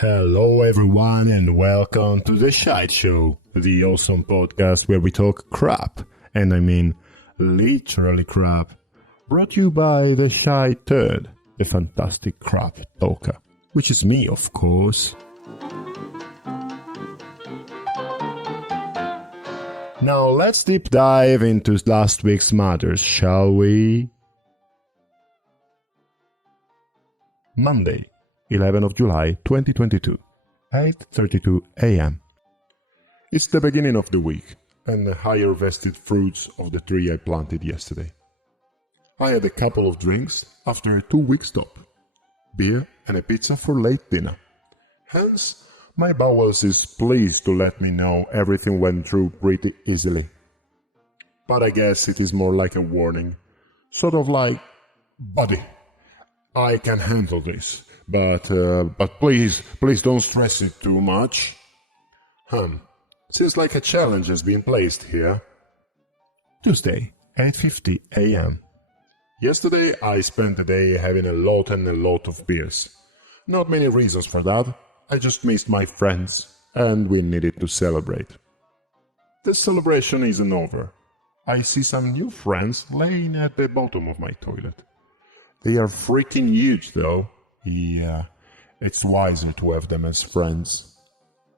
Hello everyone and welcome to the SHYT SHOW, the awesome podcast where we talk crap, and I mean literally crap, brought to you by the Shy Turd, the fantastic crap talker, which is me of course. Now let's deep dive into last week's matters, shall we? Monday, 11th of July 2022, 8:32 a.m. It's the beginning of the week and the higher-vested fruits of the tree I planted yesterday. I had a couple of drinks after a 2-week stop, beer and a pizza for late dinner. Hence, my bowels is pleased to let me know everything went through pretty easily. But I guess it is more like a warning, sort of like, buddy, I can handle this. But please don't stress it too much. Seems like a challenge has been placed here. Tuesday, 8:50 a.m. Yesterday I spent the day having a lot of beers. Not many reasons for that, I just missed my friends and we needed to celebrate. The celebration isn't over. I see some new friends laying at the bottom of my toilet. They are freaking huge though. Yeah, it's wiser to have them as friends.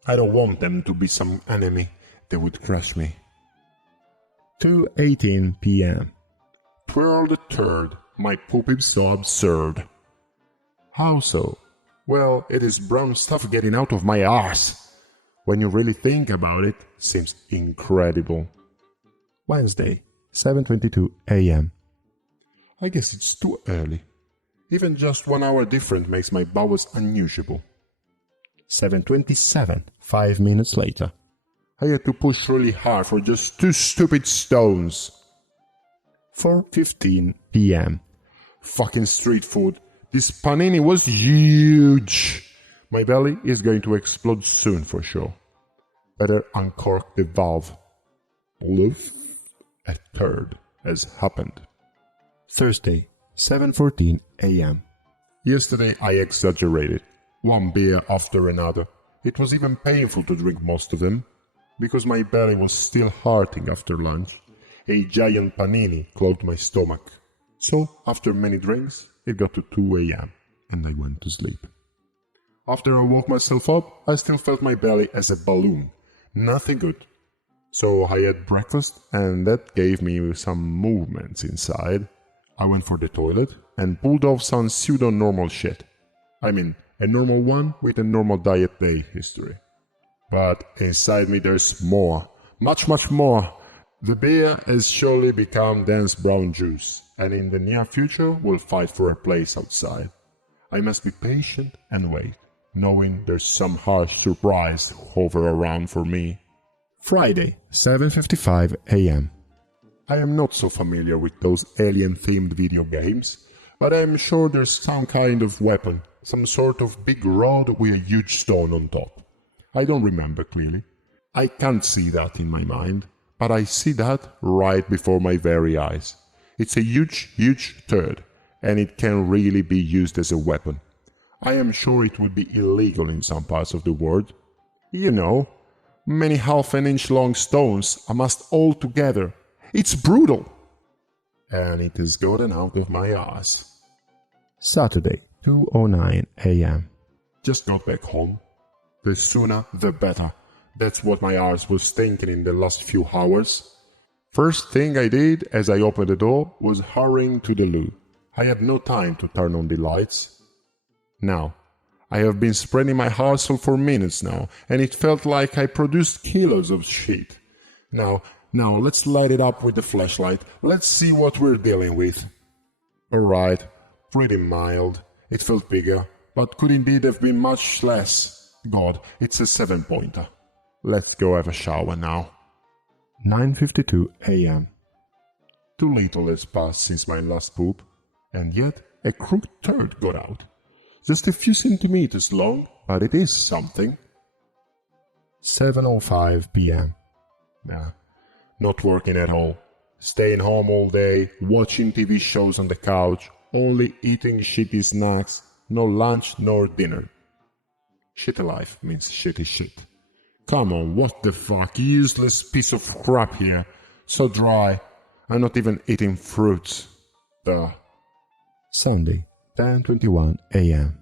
I don't want them to be some enemy that would crush me. 2:18 p.m. Twirl the turd, my poop is so absurd. How so? Well, it is brown stuff getting out of my arse. When you really think about it, seems incredible. Wednesday, 7:22 a.m. I guess it's too early. Even just 1 hour different makes my bowels unusable. 7:27, 5 minutes later. I had to push really hard for just 2 stupid stones. 4:15 p.m. Fucking street food. This panini was huge. My belly is going to explode soon for sure. Better uncork the valve. Bloof. A turd has happened. Thursday, 7:14 a.m. Yesterday I exaggerated. 1 beer after another. It was even painful to drink most of them, because my belly was still hurting after lunch. A giant panini clogged my stomach. So, after many drinks, it got to 2 a.m. and I went to sleep. After I woke myself up, I still felt my belly as a balloon. Nothing good. So I had breakfast and that gave me some movements inside. I went for the toilet and pulled off some pseudo-normal shit. I mean, a normal one with a normal diet day history. But inside me there's more. Much more. The beer has surely become dense brown juice, and in the near future will fight for a place outside. I must be patient and wait, knowing there's some harsh surprise to hover around for me. Friday, 7:55 a.m. I am not so familiar with those alien-themed video games, but I am sure there's some kind of weapon, some sort of big rod with a huge stone on top. I don't remember clearly. I can't see that in my mind, but I see that right before my very eyes. It's a huge turd, and it can really be used as a weapon. I am sure it would be illegal in some parts of the world. You know, many half-an-inch long stones amassed all together. It's brutal! And it has gotten out of my ass. Saturday, 2:09 a.m. Just got back home. The sooner the better. That's what my arse was thinking in the last few hours. First thing I did as I opened the door was hurrying to the loo. I had no time to turn on the lights. Now, I have been spreading my arsehole for minutes now, and it felt like I produced kilos of shit. Now let's light it up with the flashlight. Let's see what we're dealing with. Alright, pretty mild. It felt bigger, but could indeed have been much less. God, it's a 7-pointer. Let's go have a shower now. 9:52 a.m. Too little has passed since my last poop, and yet a crooked turd got out. Just a few centimeters long, but it is something. 7:05 p.m. Nah, not working at all. Staying home all day, watching TV shows on the couch, only eating shitty snacks, no lunch nor dinner. Shitty life means shitty shit. Come on, what the fuck, useless piece of crap here. So dry. I'm not even eating fruits. Duh. Sunday, 10:21 a.m.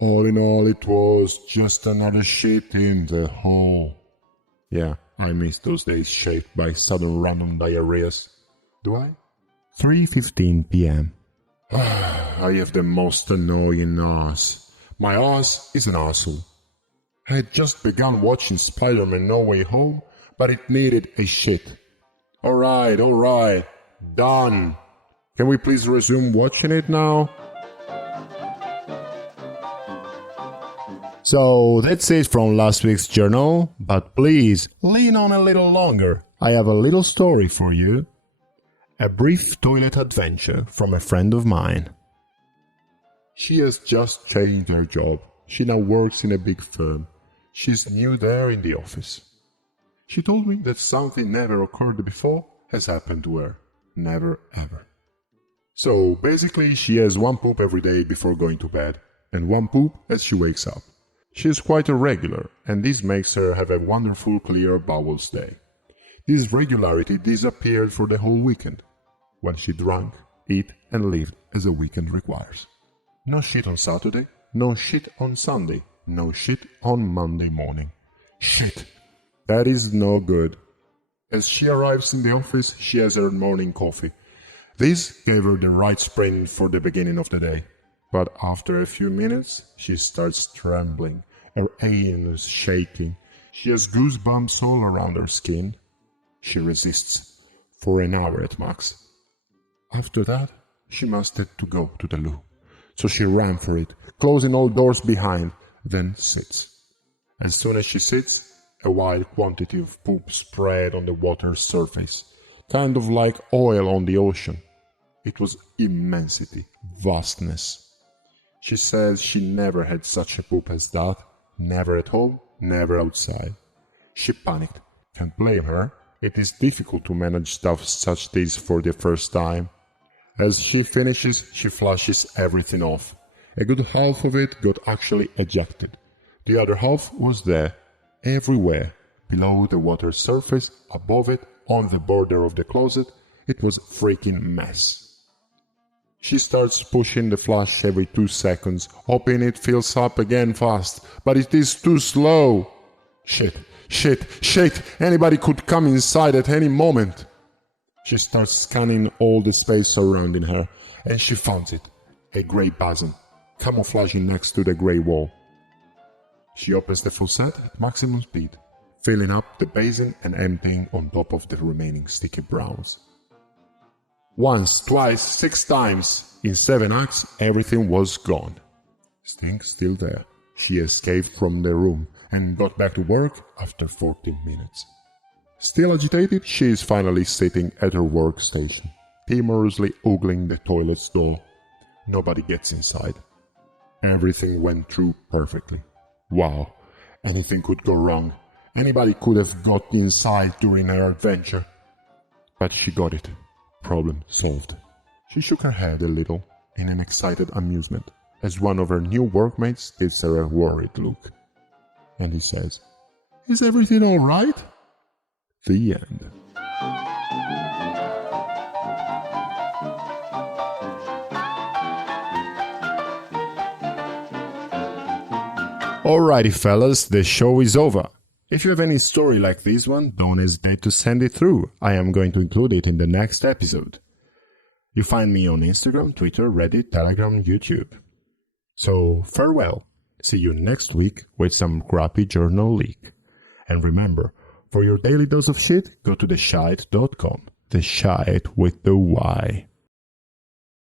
All in all, it was just another shit in the hole. Yeah, I miss those days shaped by sudden random diarrheas. Do I? 3:15 p.m. I have the most annoying ass. My ass is an arsehole. I had just begun watching Spider-Man No Way Home, but it needed a shit. Alright, done. Can we please resume watching it now? So that's it from last week's journal, but please lean on a little longer. I have a little story for you. A brief toilet adventure from a friend of mine. She has just changed her job. She now works in a big firm. She's new there in the office. She told me that something never occurred before has happened to her. Never ever. So basically she has one poop every day before going to bed, and one poop as she wakes up. She is quite irregular, and this makes her have a wonderful clear bowels day. This regularity disappeared for the whole weekend, when she drank, ate and lived as a weekend requires. No shit on Saturday, no shit on Sunday, no shit on Monday morning. Shit! That is no good. As she arrives in the office, she has her morning coffee. This gave her the right sprint for the beginning of the day. But after a few minutes, she starts trembling, her anus shaking. She has goosebumps all around her skin. She resists, for an hour at max. After that, she must have to go to the loo. So she ran for it, closing all doors behind, then sits. As soon as she sits, a wide quantity of poop spread on the water's surface, kind of like oil on the ocean. It was immensity, vastness. She says she never had such a poop as that, never at home, never outside. She panicked. Can't blame her. It is difficult to manage stuff such this for the first time. As she finishes, she flushes everything off. A good half of it got actually ejected. The other half was there, everywhere, below the water surface, above it, on the border of the closet. It was a freaking mess. She starts pushing the flush every 2 seconds, hoping it fills up again fast, but it is too slow. Shit, anybody could come inside at any moment. She starts scanning all the space surrounding her, and she finds it, a grey basin, camouflaging next to the grey wall. She opens the faucet at maximum speed, filling up the basin and emptying on top of the remaining sticky browns. Once, twice, 6 times, in 7 acts, everything was gone. Stink still there. She escaped from the room and got back to work after 14 minutes. Still agitated, she is finally sitting at her workstation, timorously ogling the toilet's door. Nobody gets inside. Everything went through perfectly. Wow, anything could go wrong. Anybody could have got inside during her adventure. But she got it. Problem solved. She shook her head a little in an excited amusement as one of her new workmates gives her a worried look. And he says, "Is everything all right?" The end. Alrighty fellas, the show is over. If you have any story like this one, don't hesitate to send it through. I am going to include it in the next episode. You find me on Instagram, Twitter, Reddit, Telegram, YouTube. So, farewell. See you next week with some crappy journal leak. And remember, for your daily dose of shit, go to theshyt.com. The SHYT with the Y.